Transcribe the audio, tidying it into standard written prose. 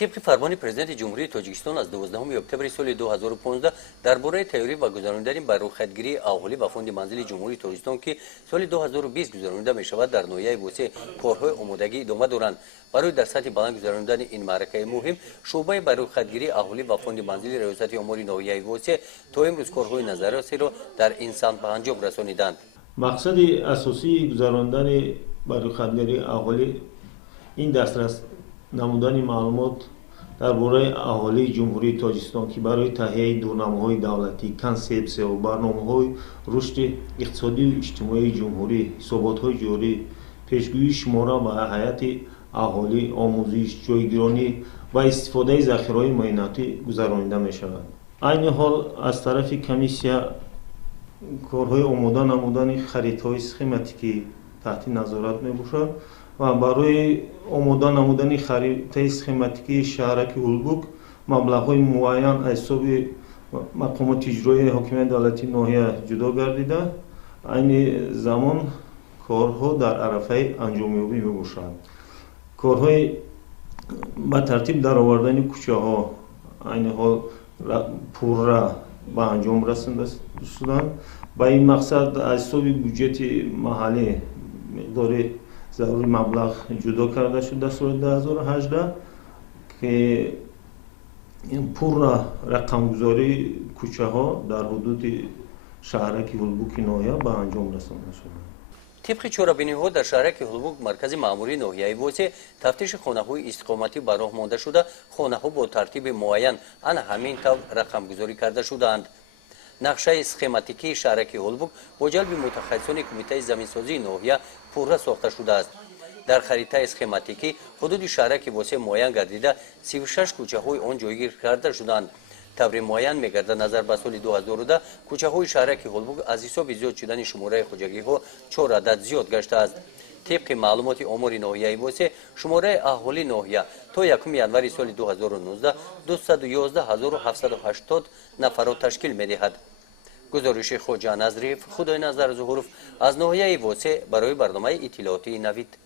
طبق فرمان پرزیدنت جمهوری تاجیکستان از 12 اکتبر سال 2015 درباره تیاری و گذراندن بروخدگیری اهالی و فوند منزل جمهوری تاجیکستان که سال 2020 گذرانده می شود در ناحیه وسه کارهای آمادگی ادامه دارند. برای در سطح بلند گذراندن این معرکه مهم شعبه بروخدگیری اهالی و فوند منزل ریاست امور ناحیه وسه تا امروز کارهای نظراتی را در این سمت به انجام رسانیدند. مقصد اساسی گذراندن بروخدگیری اهالی این دسترس نمودن معلومات درباره اهالی جمهوری تاجیکستان که برای تهیه دورنامه‌های دولتی، کنسپسیا و برنامه‌های رشد اقتصادی و اجتماعی جمهوری، حسابات‌های جاری، پیشگویی شماره و حیات اهالی، آموزش، جایگیرانی و استفاده ذخیره‌های معیناتی گذرانیده می‌شود. عین حال از طرف کمیسیا کارهای آماده نمودن خریدهای اسکماتیکی تحت نظارت می‌باشد و برای آماده نمودن خریدهای اسکماتیکی شهرک هولبوک مبلغ‌های معین از حساب مقامات اجرایی حاکمیت دولتی ناحیه جدا گردیده عین زمان کارها در عرفه انجامیابی می‌باشد. کارهای با ترتیب در آوردن کوچه‌ها عین حال پوررا به انجام رسانده شدند. با این مقصد از حساب بودجت محلی مقدار ضروری مبلغ جدا کرده شد در سال 2018 که این پوررا رقمگذاری کوچه ها در حدود شهرک هولبوک ناحیه به انجام رسانده شد. طبق چورابینی‌ها در شهرک هولبوک مرکز مأموری ناحیه وسه تفتیش خانه‌های استقامتی به راه مانده شده خانه‌ها با ترتیب معین ان همین طور رقمگذاری کرده شدند. نقشه اسکماتیکی شهرک هولبوک با جلب متخصصان کمیته زمینسازی ناحیه پوررا ساخته شده است. در خریطه اسکماتیکی حدود شهرک وسه معین گردیده 36 کوچه‌های آن جایگیر کرده شدند. طور معین می‌گردد نظر به سال 2010 کوچه‌های شهرک هولبوک از حساب زیاد شدن شماره خواجگی‌ها 4 عدد زیاد گشته است. طبق معلومات امور ناحیه وسه شماره اهالی ناحیه تا 1 ینوری سال 2019 211780 نفر را تشکیل می‌دهد. گزارش خواجه نظریف خدای نظر ظهور از ناحیه وسه برای برنامه اطلاعاتی نوید.